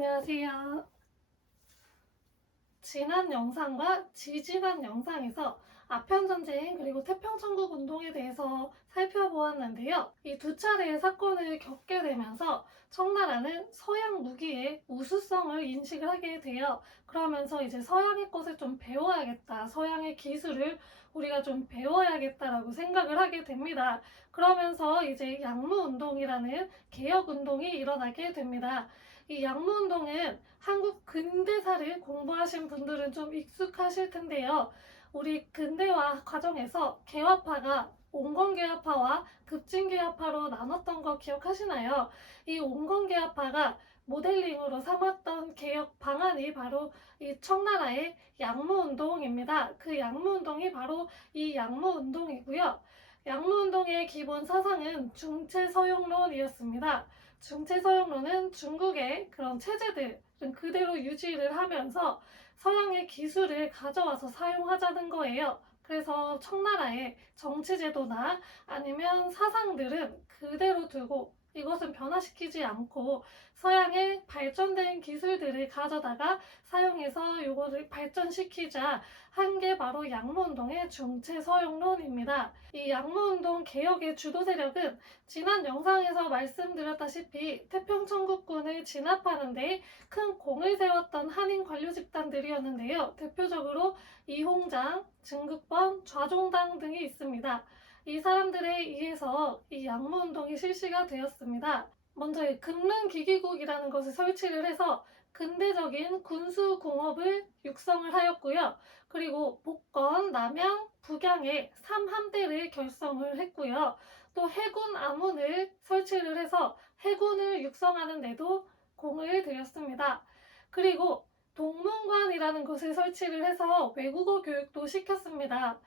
안녕하세요. 지난 영상과 지지난 영상에서 아편전쟁 그리고 태평천국운동에 대해서 살펴보았는데요. 이 두 차례의 사건을 겪게 되면서 청나라는 서양 무기의 우수성을 인식을 하게 돼요. 그러면서 이제 서양의 것을 좀 배워야겠다. 서양의 기술을 우리가 좀 배워야겠다라고 생각을 하게 됩니다. 그러면서 이제 양무운동이라는 개혁운동이 일어나게 됩니다. 이 양무운동은 한국 근대사를 공부하신 분들은 좀 익숙하실 텐데요. 우리 근대화 과정에서 개화파가 온건개화파와 급진개화파로 나눴던 거 기억하시나요? 이 온건개화파가 모델링으로 삼았던 개혁 방안이 바로 이 청나라의 양무운동입니다. 그 양무운동이 바로 이 양무운동이고요. 양무운동의 기본 사상은 중체서용론이었습니다. 중체서용론은 중국의 그런 체제들은 그대로 유지를 하면서 서양의 기술을 가져와서 사용하자는 거예요. 그래서 청나라의 정치제도나 아니면 사상들은 그대로 두고 이것은 변화시키지 않고 서양의 발전된 기술들을 가져다가 사용해서 이거를 발전시키자 한 게 바로 양무운동의 중체서용론입니다. 이 양무운동 개혁의 주도 세력은 지난 영상에서 말씀드렸다시피 태평천국군을 진압하는 데 큰 공을 세웠던 한인 관료 집단들이었는데요. 대표적으로 이홍장, 증국번, 좌종당 등이 있습니다. 이 사람들에 의해서 이 양무운동이 실시가 되었습니다. 먼저 금릉기기국이라는 것을 설치를 해서 근대적인 군수공업을 육성을 하였고요. 그리고 복건, 남양, 북양에 3함대를 결성을 했고요. 또 해군 암문을 설치를 해서 해군을 육성하는 데도 공을 들였습니다. 그리고 동문관이라는 곳을 설치를 해서 외국어 교육도 시켰습니다.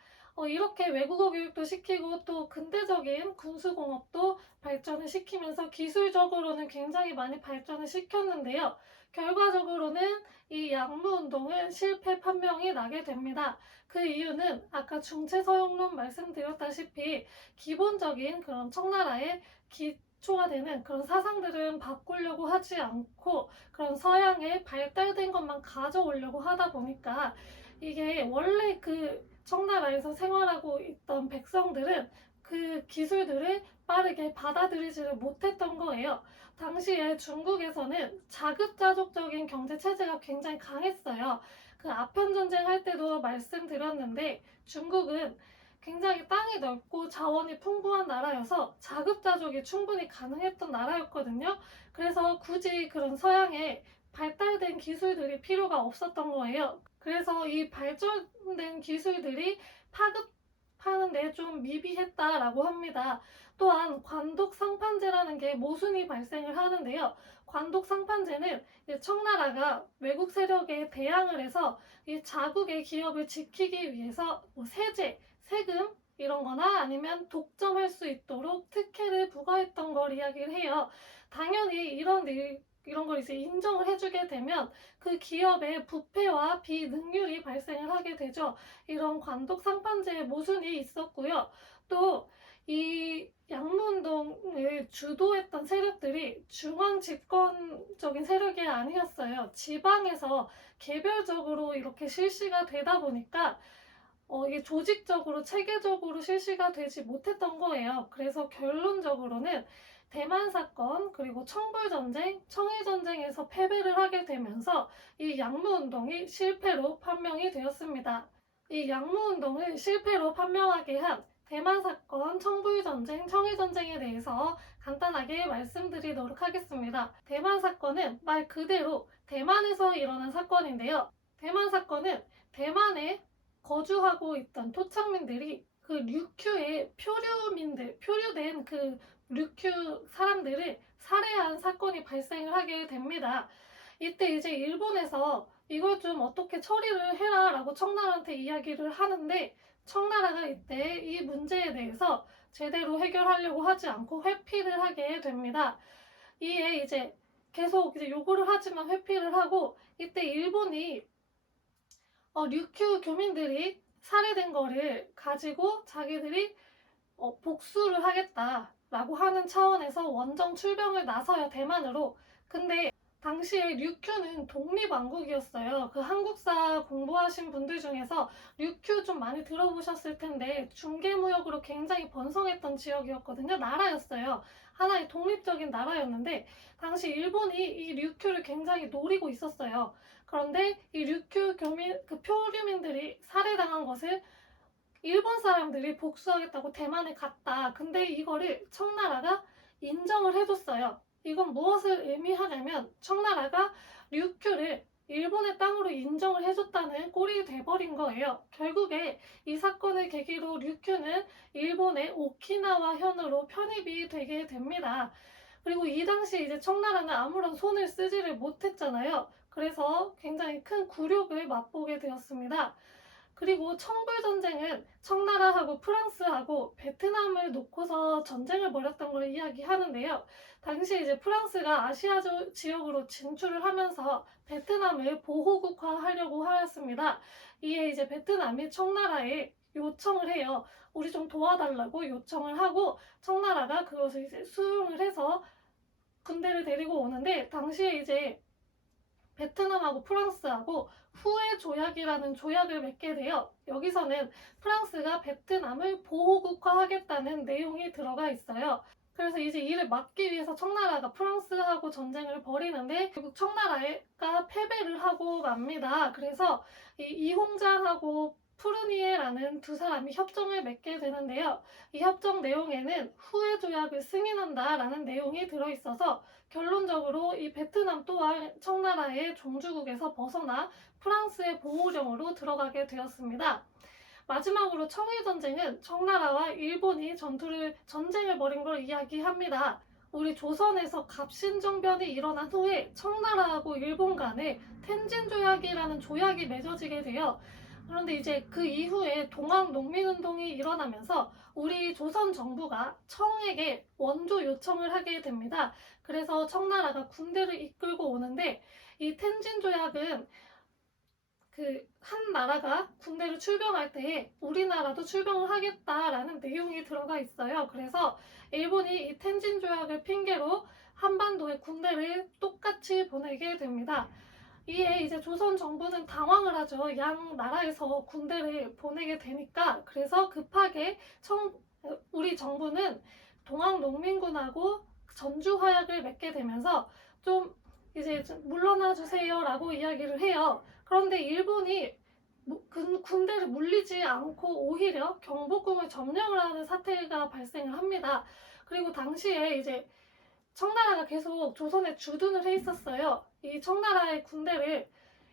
이렇게 외국어 교육도 시키고 또 근대적인 군수공업도 발전을 시키면서 기술적으로는 굉장히 많이 발전을 시켰는데요. 결과적으로는 이 양무운동은 실패 판명이 나게 됩니다. 그 이유는 아까 중체서용론 말씀드렸다시피 기본적인 그런 청나라의 기초가 되는 그런 사상들은 바꾸려고 하지 않고 그런 서양의 발달된 것만 가져오려고 하다 보니까 이게 원래 그 청나라에서 생활하고 있던 백성들은 그 기술들을 빠르게 받아들이지를 못했던 거예요. 당시에 중국에서는 자급자족적인 경제 체제가 굉장히 강했어요. 그 아편전쟁 할 때도 말씀드렸는데 중국은 굉장히 땅이 넓고 자원이 풍부한 나라여서 자급자족이 충분히 가능했던 나라였거든요. 그래서 굳이 그런 서양의 발달된 기술들이 필요가 없었던 거예요. 그래서 이 발전된 기술들이 파급하는데 좀 미비했다라고 합니다. 또한 관독상판제라는 게 모순이 발생을 하는데요. 관독상판제는 청나라가 외국 세력에 대항을 해서 이 자국의 기업을 지키기 위해서 뭐 세제, 세금 이런 거나 아니면 독점할 수 있도록 특혜를 부과했던 걸 이야기를 해요. 당연히 이런 걸 이제 인정을 해주게 되면 그 기업의 부패와 비능률이 발생을 하게 되죠. 이런 관독상판제의 모순이 있었고요. 또 이 양무운동을 주도했던 세력들이 중앙 집권적인 세력이 아니었어요. 지방에서 개별적으로 이렇게 실시가 되다 보니까 이게 조직적으로 체계적으로 실시가 되지 못했던 거예요. 그래서 결론적으로는 대만 사건 그리고 청불전쟁, 청일전쟁에서 패배를 하게 되면서 이 양무운동이 실패로 판명이 되었습니다. 이 양무운동을 실패로 판명하게 한 대만 사건, 청불전쟁, 청일전쟁에 대해서 간단하게 말씀드리도록 하겠습니다. 대만 사건은 말 그대로 대만에서 일어난 사건인데요. 대만 사건은 대만에 거주하고 있던 토착민들이 그 류큐의 표류된 그 류큐 사람들을 살해한 사건이 발생을 하게 됩니다. 이때 이제 일본에서 이걸 좀 어떻게 처리를 해라 라고 청나라한테 이야기를 하는데 청나라가 이때 이 문제에 대해서 제대로 해결하려고 하지 않고 회피를 하게 됩니다. 이에 이제 계속 이제 요구를 하지만 회피를 하고 이때 일본이 류큐 교민들이 살해된 거를 가지고 자기들이 복수를 하겠다라고 하는 차원에서 원정 출병을 나서요, 대만으로. 근데 당시에 류큐는 독립왕국이었어요. 그 한국사 공부하신 분들 중에서 류큐 좀 많이 들어보셨을 텐데 중개무역으로 굉장히 번성했던 지역이었거든요. 나라였어요. 하나의 독립적인 나라였는데 당시 일본이 이 류큐를 굉장히 노리고 있었어요. 그런데 이 류큐 교민, 그 표류민들이 살해당한 것을 일본 사람들이 복수하겠다고 대만에 갔다. 근데 이거를 청나라가 인정을 해줬어요. 이건 무엇을 의미하냐면 청나라가 류큐를 일본의 땅으로 인정을 해줬다는 꼴이 돼버린 거예요. 결국에 이 사건을 계기로 류큐는 일본의 오키나와 현으로 편입이 되게 됩니다. 그리고 이 당시 이제 청나라는 아무런 손을 쓰지를 못했잖아요. 그래서 굉장히 큰 굴욕을 맛보게 되었습니다. 그리고 청불전쟁은 청나라하고 프랑스하고 베트남을 놓고서 전쟁을 벌였던 걸 이야기하는데요. 당시 이제 프랑스가 아시아 지역으로 진출을 하면서 베트남을 보호국화하려고 하였습니다. 이에 이제 베트남이 청나라에 요청을 해요. 우리 좀 도와달라고 요청을 하고 청나라가 그것을 이제 수용을 해서 군대를 데리고 오는데 당시에 이제 베트남하고 프랑스하고 후에 조약이라는 조약을 맺게 돼요. 여기서는 프랑스가 베트남을 보호국화하겠다는 내용이 들어가 있어요. 그래서 이제 이를 막기 위해서 청나라가 프랑스하고 전쟁을 벌이는데 결국 청나라가 패배를 하고 맙니다. 그래서 이 이홍장하고 푸르니에라는 두 사람이 협정을 맺게 되는데요. 이 협정 내용에는 후의 조약을 승인한다라는 내용이 들어있어서 결론적으로 이 베트남 또한 청나라의 종주국에서 벗어나 프랑스의 보호령으로 들어가게 되었습니다. 마지막으로 청일전쟁은 청나라와 일본이 전쟁을 벌인 걸 이야기합니다. 우리 조선에서 갑신정변이 일어난 후에 청나라하고 일본 간에 텐진조약이라는 조약이 맺어지게 돼요. 그런데 이제 그 이후에 동학농민운동이 일어나면서 우리 조선 정부가 청에게 원조 요청을 하게 됩니다. 그래서 청나라가 군대를 이끌고 오는데 이 텐진조약은 그 한 나라가 군대를 출병할 때 우리나라도 출병을 하겠다라는 내용이 들어가 있어요. 그래서 일본이 이 텐진 조약을 핑계로 한반도에 군대를 똑같이 보내게 됩니다. 이에 이제 조선 정부는 당황을 하죠. 양 나라에서 군대를 보내게 되니까. 그래서 급하게 우리 정부는 동학농민군하고 전주화약을 맺게 되면서 좀 이제 물러나 주세요라고 이야기를 해요. 그런데 일본이 군대를 물리지 않고 오히려 경복궁을 점령을 하는 사태가 발생을 합니다. 그리고 당시에 이제 청나라가 계속 조선에 주둔을 해 있었어요. 이 청나라의 군대를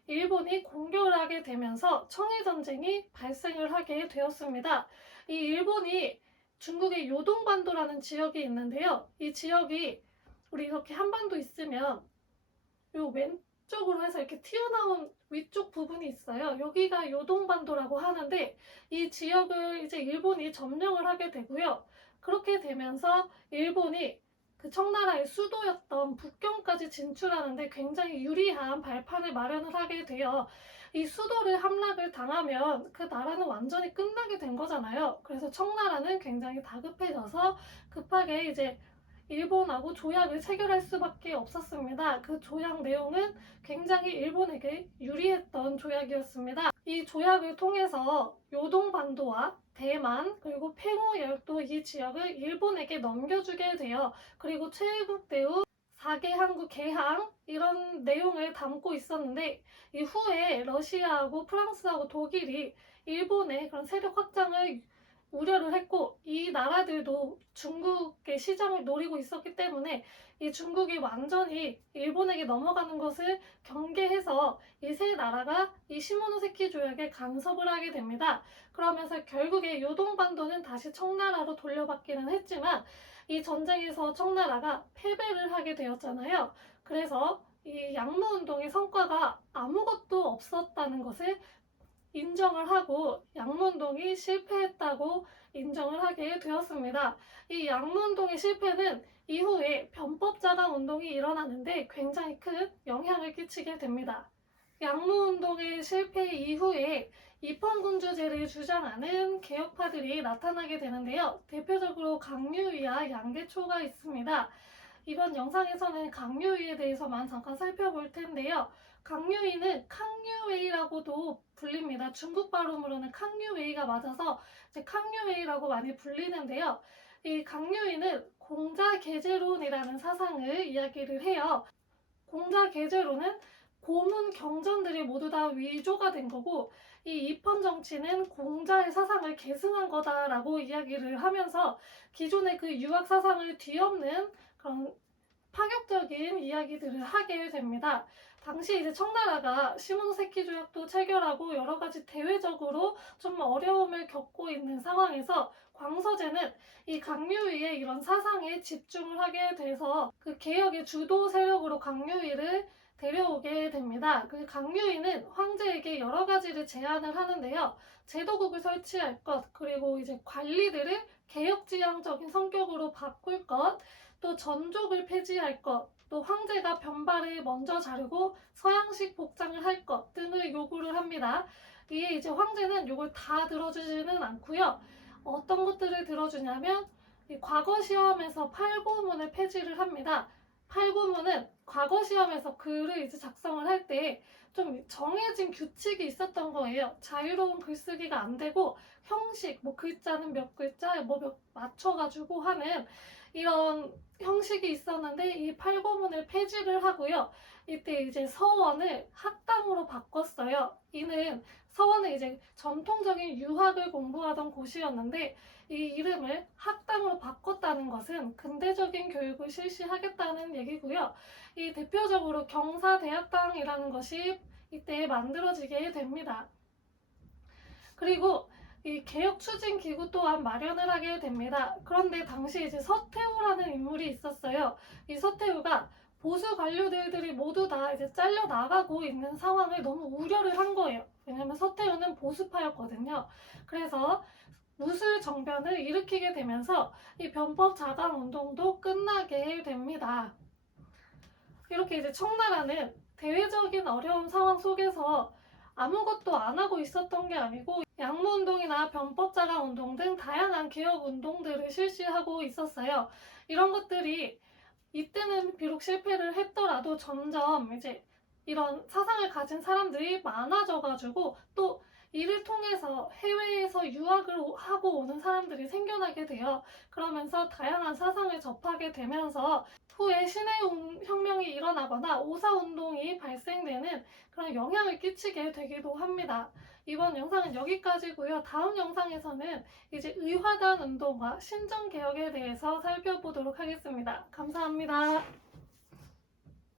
일본이 공격을 하게 되면서 청일전쟁이 발생을 하게 되었습니다. 이 일본이 중국의 요동반도라는 지역이 있는데요. 이 지역이 우리 이렇게 한반도 있으면 요 왼쪽으로 해서 이렇게 튀어나온 위쪽 부분이 있어요. 여기가 요동반도라고 하는데 이 지역을 이제 일본이 점령을 하게 되고요. 그렇게 되면서 일본이 그 청나라의 수도였던 북경까지 진출하는데 굉장히 유리한 발판을 마련을 하게 돼요. 이 수도를 함락을 당하면 그 나라는 완전히 끝나게 된 거잖아요. 그래서 청나라는 굉장히 다급해져서 급하게 이제 일본하고 조약을 체결할 수밖에 없었습니다. 그 조약 내용은 굉장히 일본에게 유리했던 조약이었습니다. 이 조약을 통해서 요동반도와 대만 그리고 팽호 열도 이 지역을 일본에게 넘겨주게 돼요. 그리고 최애국 대우 4개 항구 개항 이런 내용을 담고 있었는데 이후에 러시아하고 프랑스하고 독일이 일본의 그런 세력 확장을 우려를 했고 이 나라들도 중국의 시장을 노리고 있었기 때문에 이 중국이 완전히 일본에게 넘어가는 것을 경계해서 이 세 나라가 이 시모노세키 조약에 간섭을 하게 됩니다. 그러면서 결국에 요동반도는 다시 청나라로 돌려받기는 했지만 이 전쟁에서 청나라가 패배를 하게 되었잖아요. 그래서 이 양무운동의 성과가 아무것도 없었다는 것을 인정을 하고 양무운동이 실패했다고 인정을 하게 되었습니다. 이 양무운동의 실패는 이후에 변법자강운동이 일어나는데 굉장히 큰 영향을 끼치게 됩니다. 양무운동의 실패 이후에 입헌군주제를 주장하는 개혁파들이 나타나게 되는데요. 대표적으로 강유위와 양계초가 있습니다. 이번 영상에서는 강유위에 대해서만 잠깐 살펴볼 텐데요. 강유위는 캉유웨이라고도 불립니다. 중국 발음으로는 캉유웨이가 맞아서 이제 캉유웨이라고 많이 불리는데요. 이 강유위는 공자계제론이라는 사상을 이야기를 해요. 공자계제론은 고문 경전들이 모두 다 위조가 된 거고, 이 입헌 정치는 공자의 사상을 계승한 거다라고 이야기를 하면서 기존의 그 유학 사상을 뒤엎는 그런 파격적인 이야기들을 하게 됩니다. 당시 이제 청나라가 시모노세키 조약도 체결하고 여러 가지 대외적으로 좀 어려움을 겪고 있는 상황에서 광서제는 이 강유위의 이런 사상에 집중을 하게 돼서 그 개혁의 주도 세력으로 강유위를 데려오게 됩니다. 그 강유위는 황제에게 여러 가지를 제안을 하는데요. 제도국을 설치할 것, 그리고 이제 관리들을 개혁지향적인 성격으로 바꿀 것, 또 전족을 폐지할 것, 또 황제가 변발을 먼저 자르고 서양식 복장을 할 것 등을 요구를 합니다. 이에 이제 황제는 이걸 다 들어주지는 않고요. 어떤 것들을 들어주냐면 이 과거 시험에서 팔구문을 폐지를 합니다. 팔구문은 과거 시험에서 글을 이제 작성을 할 때 좀 정해진 규칙이 있었던 거예요. 자유로운 글쓰기가 안 되고 형식, 뭐 글자는 몇 글자, 뭐 몇 맞춰가지고 하는 이런 형식이 있었는데 이 팔구문을 폐지를 하고요. 이때 이제 서원을 학당으로 바꿨어요. 이는 서원은 이제 전통적인 유학을 공부하던 곳이었는데 이 이름을 학당으로 바꿨다는 것은 근대적인 교육을 실시하겠다는 얘기고요. 이 대표적으로 경사대학당이라는 것이 이때 만들어지게 됩니다. 그리고 이 개혁 추진 기구 또한 마련을 하게 됩니다. 그런데 당시 이제 서태후라는 인물이 있었어요. 이 서태후가 보수 관료들이 모두 다 이제 잘려 나가고 있는 상황을 너무 우려를 한 거예요. 왜냐면 서태후는 보수파였거든요. 그래서 무술 정변을 일으키게 되면서 이 변법 자강 운동도 끝나게 됩니다. 이렇게 이제 청나라는 대외적인 어려운 상황 속에서 아무것도 안 하고 있었던 게 아니고 양모운동이나 변법자강운동 등 다양한 개혁운동들을 실시하고 있었어요. 이런 것들이 이때는 비록 실패를 했더라도 점점 이제 이런 사상을 가진 사람들이 많아져가지고 또 이를 통해서 해외에서 유학을 하고 오는 사람들이 생겨나게 돼요. 그러면서 다양한 사상을 접하게 되면서 후에 신해 혁명이 일어나거나 오사운동이 발생되는 그런 영향을 끼치게 되기도 합니다. 이번 영상은 여기까지고요. 다음 영상에서는 이제 의화단 운동과 신정개혁에 대해서 살펴보도록 하겠습니다. 감사합니다.